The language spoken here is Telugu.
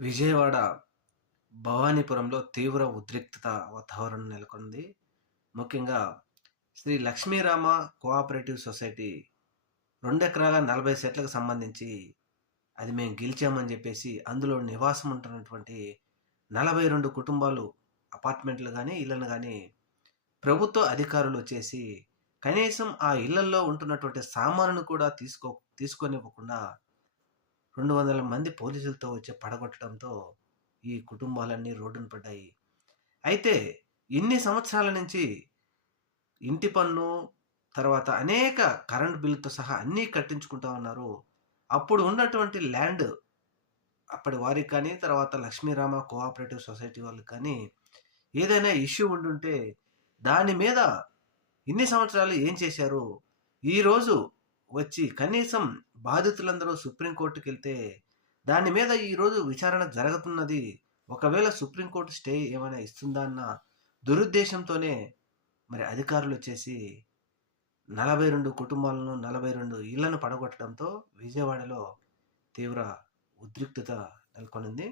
విజయవాడ భవానీపురంలో తీవ్ర ఉద్రిక్తత వాతావరణం నెలకొంది. ముఖ్యంగా శ్రీ లక్ష్మీరామ కోఆపరేటివ్ సొసైటీ రెండు ఎకరాల నలభై సెట్లకు సంబంధించి అది మేము గెలిచామని చెప్పేసి అందులో నివాసం ఉంటున్నటువంటి నలభై రెండు కుటుంబాలు అపార్ట్మెంట్లు కానీ ఇళ్ళను కానీ ప్రభుత్వ అధికారులు వచ్చేసి కనీసం ఆ ఇళ్ళల్లో ఉంటున్నటువంటి సామానును కూడా తీసుకో తీసుకొనివ్వకుండా రెండు వందల మంది పోలీసులతో వచ్చి పడగొట్టడంతో ఈ కుటుంబాలన్నీ రోడ్డున పడ్డాయి. అయితే ఇన్ని సంవత్సరాల నుంచి ఇంటి పన్ను తర్వాత అనేక కరెంట్ బిల్లుతో సహా అన్నీ కట్టించుకుంటా ఉన్నారు. అప్పుడు ఉన్నటువంటి ల్యాండ్ అప్పటి వారికి కానీ తర్వాత లక్ష్మీరామ కోఆపరేటివ్ సొసైటీ వాళ్ళకి కానీ ఏదైనా ఇష్యూ ఉండుంటే దాని మీద ఇన్ని సంవత్సరాలు ఏం చేశారు? ఈరోజు వచ్చి కనీసం బాధితులందరూ సుప్రీంకోర్టుకి వెళ్తే దాని మీద ఈరోజు విచారణ జరుగుతున్నది. ఒకవేళ సుప్రీంకోర్టు స్టే ఏమైనా ఇస్తుందా అన్న దురుద్దేశంతోనే మరి అధికారులు వచ్చేసి నలభై రెండు కుటుంబాలను నలభై రెండు ఇళ్ళను పడగొట్టడంతో విజయవాడలో తీవ్ర ఉద్రిక్తత నెలకొనింది.